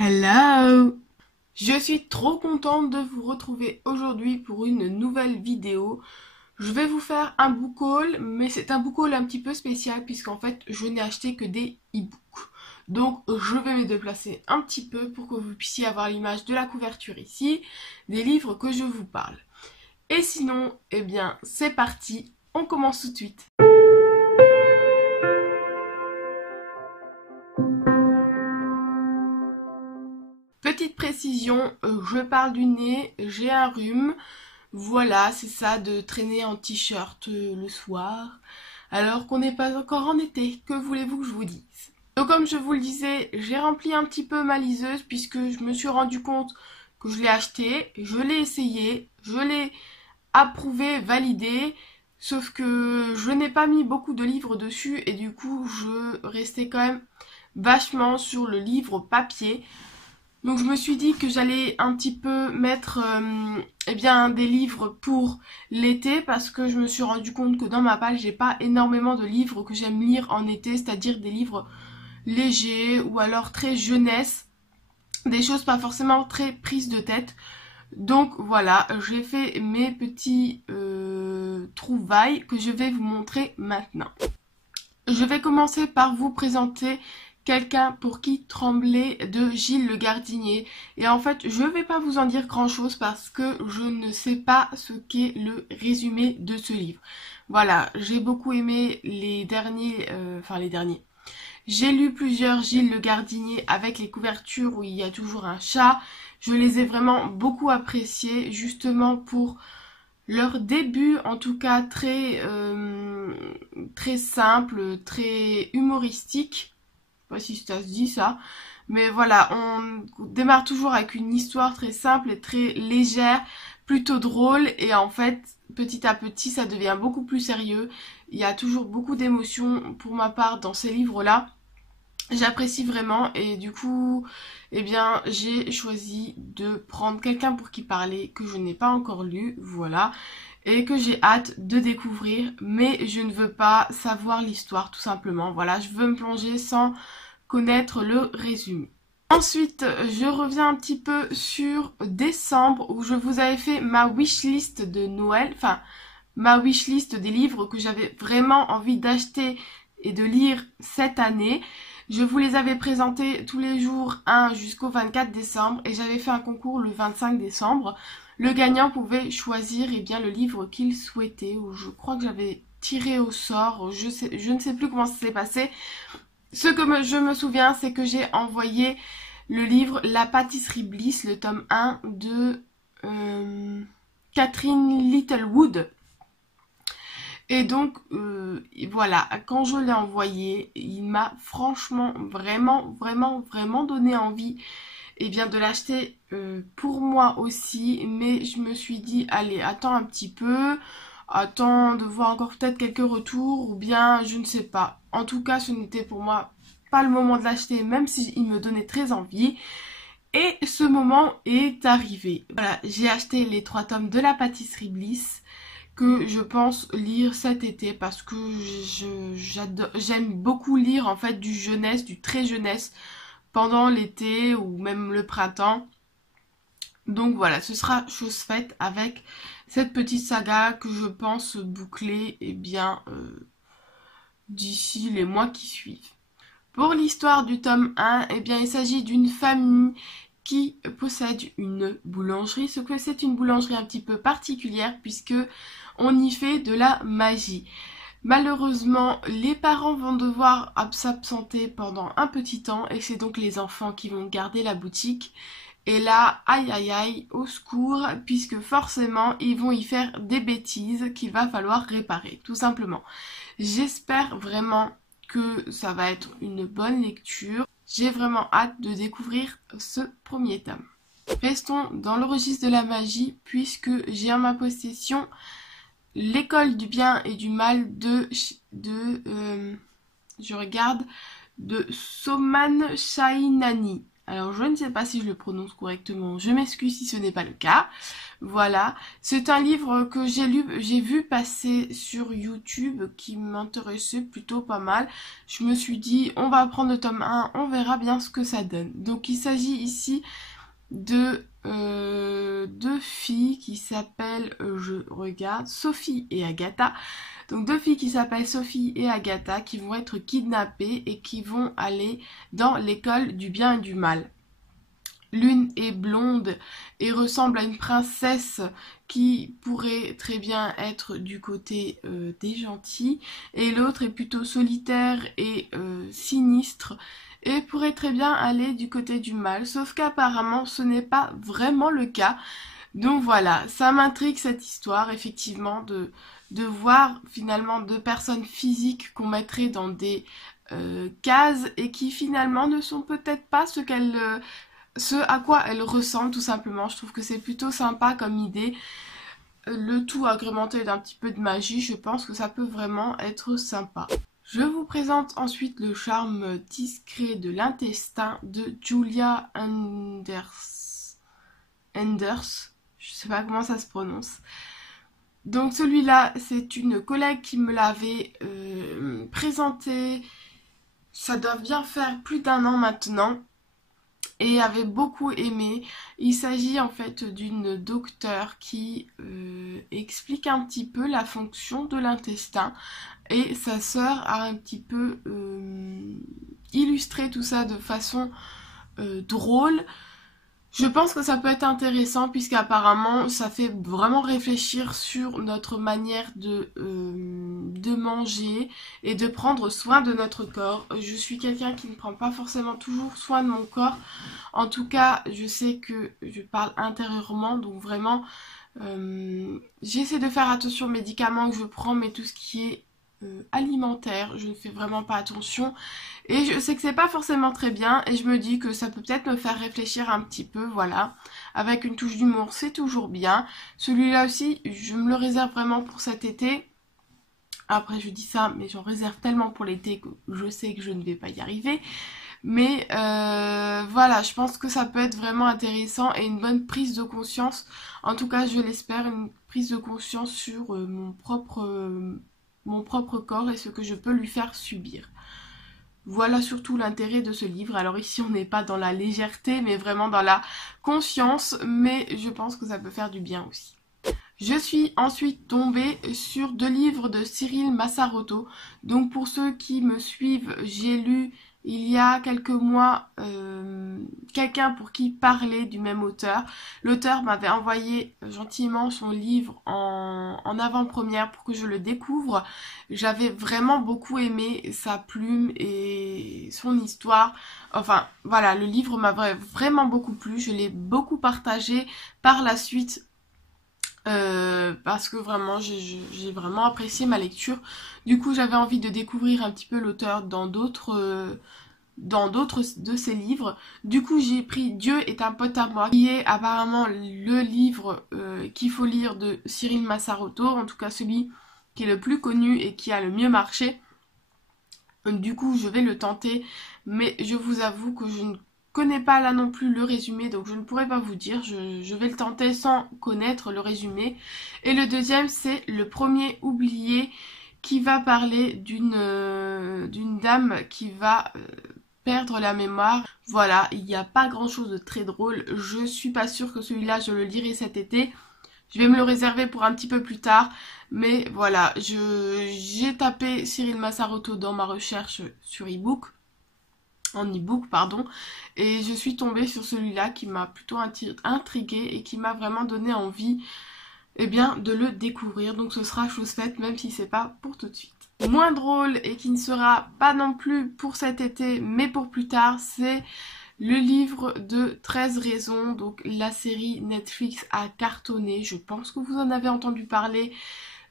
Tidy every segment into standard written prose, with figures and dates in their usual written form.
Hello! Je suis trop contente de vous retrouver aujourd'hui pour une nouvelle vidéo. Je vais vous faire un book haul, mais c'est un book haul un petit peu spécial puisqu'en fait je n'ai acheté que des e-books. Donc je vais me déplacer un petit peu pour que vous puissiez avoir l'image de la couverture ici, des livres que je vous parle. Et sinon, eh bien c'est parti, on commence tout de suite. Petite précision, je parle du nez, j'ai un rhume. Voilà, c'est ça de traîner en t-shirt le soir, alors qu'on n'est pas encore en été. Que voulez-vous que je vous dise? Donc comme je vous le disais, j'ai rempli un petit peu ma liseuse puisque je me suis rendu compte que je l'ai acheté, je l'ai essayé, je l'ai approuvé, validé, sauf que je n'ai pas mis beaucoup de livres dessus et du coup je restais quand même vachement sur le livre papier. Donc je me suis dit que j'allais un petit peu mettre eh bien des livres pour l'été parce que je me suis rendu compte que dans ma page j'ai pas énormément de livres que j'aime lire en été, c'est-à-dire des livres légers ou alors très jeunesse, des choses pas forcément très prises de tête. Donc voilà, j'ai fait mes petits trouvailles que je vais vous montrer maintenant. Je vais commencer par vous présenter Quelqu'un pour qui trembler de Gilles Le Gardinier. Et en fait, je ne vais pas vous en dire grand chose parce que je ne sais pas ce qu'est le résumé de ce livre. Voilà, j'ai beaucoup aimé les derniers, J'ai lu plusieurs Gilles Le Gardinier avec les couvertures où il y a toujours un chat. Je les ai vraiment beaucoup appréciés justement pour leur début, en tout cas très simple, très humoristique. Je sais pas si ça se dit ça, mais voilà, on démarre toujours avec une histoire très simple et très légère, plutôt drôle, et en fait, petit à petit, ça devient beaucoup plus sérieux. Il y a toujours beaucoup d'émotions pour ma part dans ces livres-là. J'apprécie vraiment et du coup, eh bien, j'ai choisi de prendre Quelqu'un pour qui parler que je n'ai pas encore lu, voilà, et que j'ai hâte de découvrir, mais je ne veux pas savoir l'histoire tout simplement, voilà, je veux me plonger sans connaître le résumé. Ensuite, je reviens un petit peu sur décembre où je vous avais fait ma wishlist de Noël, enfin ma wishlist des livres que j'avais vraiment envie d'acheter et de lire cette année. Je vous les avais présentés tous les jours 1 jusqu'au 24 décembre et j'avais fait un concours le 25 décembre. Le gagnant pouvait choisir bien, le livre qu'il souhaitait, ou je crois que j'avais tiré au sort, je ne sais plus comment ça s'est passé. Ce que je me souviens, c'est que j'ai envoyé le livre La pâtisserie Bliss, le tome 1 de Catherine Littlewood. Et donc, voilà, quand je l'ai envoyé, il m'a franchement, vraiment donné envie de l'acheter pour moi aussi. Mais je me suis dit, allez, attends un petit peu, attends de voir encore peut-être quelques retours, ou bien, je ne sais pas. En tout cas, ce n'était pour moi pas le moment de l'acheter, même si il me donnait très envie. Et ce moment est arrivé. Voilà, j'ai acheté les 3 tomes de La pâtisserie Bliss que je pense lire cet été parce que j'aime beaucoup lire en fait du jeunesse, du très jeunesse pendant l'été ou même le printemps. Donc voilà, ce sera chose faite avec cette petite saga que je pense boucler d'ici les mois qui suivent. Pour l'histoire du tome 1, il s'agit d'une famille qui possède une boulangerie, ce que c'est une boulangerie un petit peu particulière puisque on y fait de la magie. Malheureusement, les parents vont devoir s'absenter pendant un petit temps et c'est donc les enfants qui vont garder la boutique. Et là, aïe aïe aïe, au secours, puisque forcément, ils vont y faire des bêtises qu'il va falloir réparer, tout simplement. J'espère vraiment que ça va être une bonne lecture. J'ai vraiment hâte de découvrir ce premier tome. Restons dans le registre de la magie puisque j'ai en ma possession L'école du bien et du mal de Soman Shainani. Alors je ne sais pas si je le prononce correctement, je m'excuse si ce n'est pas le cas. Voilà, c'est un livre que j'ai vu passer sur YouTube qui m'intéressait plutôt pas mal. Je me suis dit on va prendre le tome 1, on verra bien ce que ça donne. Donc il s'agit ici de deux filles qui s'appellent, je regarde, Sophie et Agatha. Donc deux filles qui s'appellent Sophie et Agatha qui vont être kidnappées et qui vont aller dans l'école du bien et du mal. L'une est blonde et ressemble à une princesse qui pourrait très bien être du côté des gentils, et l'autre est plutôt solitaire et sinistre et pourrait très bien aller du côté du mal, sauf qu'apparemment ce n'est pas vraiment le cas. Donc voilà, ça m'intrigue cette histoire effectivement de voir finalement deux personnes physiques qu'on mettrait dans des cases et qui finalement ne sont peut-être pas ce à quoi elles ressemblent tout simplement. Je trouve que c'est plutôt sympa comme idée. Le tout agrémenté d'un petit peu de magie, je pense que ça peut vraiment être sympa. Je vous présente ensuite le charme discret de l'intestin de Julia Enders. Je sais pas comment ça se prononce. Donc celui-là, c'est une collègue qui me l'avait présenté. Ça doit bien faire plus d'1 an maintenant. Et avait beaucoup aimé. Il s'agit en fait d'une docteure qui explique un petit peu la fonction de l'intestin, et sa sœur a un petit peu illustré tout ça de façon drôle. Je pense que ça peut être intéressant puisqu'apparemment ça fait vraiment réfléchir sur notre manière de manger et de prendre soin de notre corps. Je suis quelqu'un qui ne prend pas forcément toujours soin de mon corps. En tout cas, je sais que je parle intérieurement, donc vraiment j'essaie de faire attention aux médicaments que je prends, mais tout ce qui est alimentaire, je ne fais vraiment pas attention, et je sais que c'est pas forcément très bien, et je me dis que ça peut peut-être me faire réfléchir un petit peu, voilà, avec une touche d'humour, c'est toujours bien. Celui-là aussi, je me le réserve vraiment pour cet été. Après je dis ça, mais j'en réserve tellement pour l'été que je sais que je ne vais pas y arriver. Mais voilà, je pense que ça peut être vraiment intéressant et une bonne prise de conscience. En tout cas, je l'espère, une prise de conscience sur mon propre corps et ce que je peux lui faire subir. Voilà surtout l'intérêt de ce livre. Alors ici, on n'est pas dans la légèreté, mais vraiment dans la conscience. Mais je pense que ça peut faire du bien aussi. Je suis ensuite tombée sur 2 livres de Cyril Massarotto. Donc pour ceux qui me suivent, j'ai lu il y a quelques mois quelqu'un pour qui parler du même auteur. L'auteur m'avait envoyé gentiment son livre en avant-première pour que je le découvre. J'avais vraiment beaucoup aimé sa plume et son histoire. Enfin voilà, le livre m'avait vraiment beaucoup plu. Je l'ai beaucoup partagé par la suite. Parce que vraiment j'ai vraiment apprécié ma lecture. Du coup j'avais envie de découvrir un petit peu l'auteur dans d'autres de ses livres. Du coup j'ai pris Dieu est un pote à moi, qui est apparemment le livre qu'il faut lire de Cyril Massarotto, en tout cas celui qui est le plus connu et qui a le mieux marché. Du coup je vais le tenter, mais je vous avoue que je ne connais pas là non plus le résumé, donc je ne pourrais pas vous dire. Je vais le tenter sans connaître le résumé. Et le deuxième, c'est Le Premier Oublié, qui va parler d'une dame qui va perdre la mémoire. Voilà, il n'y a pas grand chose de très drôle. Je suis pas sûre que celui-là je le lirai cet été. Je vais me le réserver pour un petit peu plus tard. Mais voilà, j'ai tapé Cyril Massarotto dans ma recherche sur ebook. En e-book, pardon, et je suis tombée sur celui-là qui m'a plutôt intriguée et qui m'a vraiment donné envie de le découvrir. Donc ce sera chose faite, même si c'est pas pour tout de suite. Moins drôle et qui ne sera pas non plus pour cet été mais pour plus tard, c'est le livre de 13 raisons. Donc la série Netflix a cartonné, je pense que vous en avez entendu parler.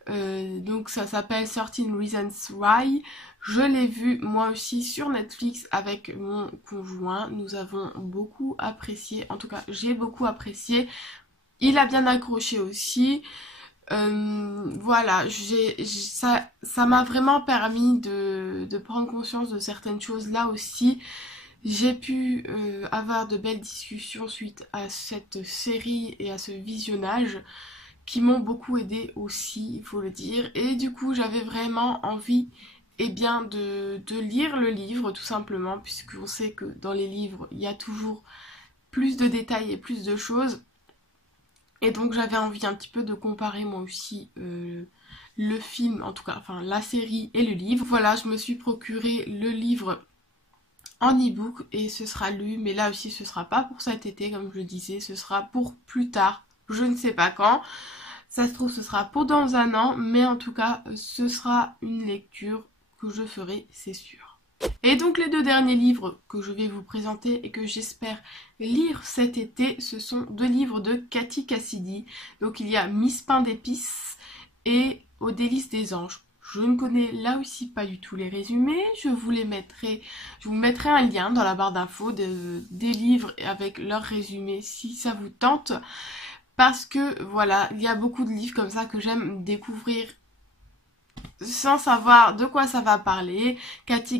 Donc ça s'appelle 13 Reasons Why. Je l'ai vu moi aussi sur Netflix avec mon conjoint. Nous avons beaucoup apprécié. En tout cas, j'ai beaucoup apprécié. Il a bien accroché aussi. Voilà, ça m'a vraiment permis de prendre conscience de certaines choses là aussi. J'ai pu avoir de belles discussions suite à cette série et à ce visionnage qui m'ont beaucoup aidé aussi, il faut le dire. Et du coup, j'avais vraiment envie de lire le livre tout simplement, puisqu'on sait que dans les livres, il y a toujours plus de détails et plus de choses. Et donc j'avais envie un petit peu de comparer moi aussi le film, en tout cas, enfin la série et le livre. Voilà, je me suis procuré le livre en e-book et ce sera lu, mais là aussi ce sera pas pour cet été comme je le disais, ce sera pour plus tard, je ne sais pas quand. Ça se trouve ce sera pour dans un an, mais en tout cas ce sera une lecture que je ferai, c'est sûr. Et donc les deux derniers livres que je vais vous présenter et que j'espère lire cet été, ce sont deux livres de Cathy Cassidy. Donc il y a Miss Pain d'épices et Aux délices des anges. Je ne connais là aussi pas du tout les résumés, je vous mettrai un lien dans la barre d'infos des livres avec leurs résumés si ça vous tente. Parce que voilà, il y a beaucoup de livres comme ça que j'aime découvrir sans savoir de quoi ça va parler. Cathy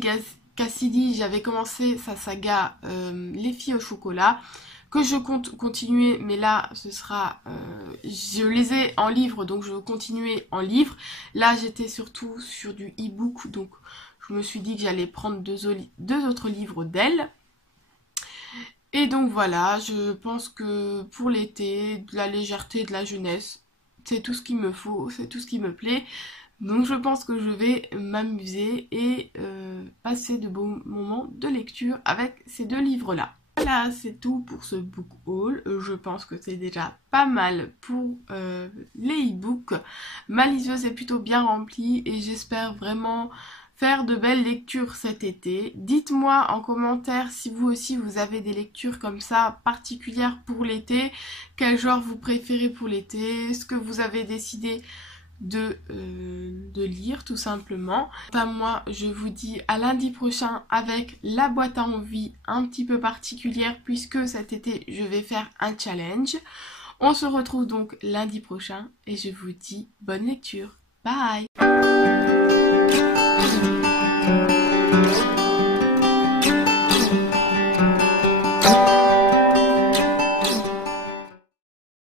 Cassidy, j'avais commencé sa saga Les filles au chocolat, que je compte continuer, mais là ce sera je les ai en livre, donc je veux continuer en livre. Là j'étais surtout sur du e-book, donc je me suis dit que j'allais prendre deux autres livres d'elle. Et donc voilà, je pense que pour l'été, de la légèreté, de la jeunesse, c'est tout ce qu'il me faut, c'est tout ce qui me plaît. Donc je pense que je vais m'amuser et passer de beaux moments de lecture avec ces deux livres-là. Voilà, c'est tout pour ce book haul. Je pense que c'est déjà pas mal pour les e-books. Ma liseuse est plutôt bien remplie et j'espère vraiment faire de belles lectures cet été. Dites-moi en commentaire si vous aussi vous avez des lectures comme ça particulières pour l'été. Quel genre vous préférez pour l'été? Est-ce que vous avez décidé de lire tout simplement. Quant à moi, je vous dis à lundi prochain avec la boîte à envie un petit peu particulière puisque cet été je vais faire un challenge. On se retrouve donc lundi prochain et je vous dis bonne lecture. Bye!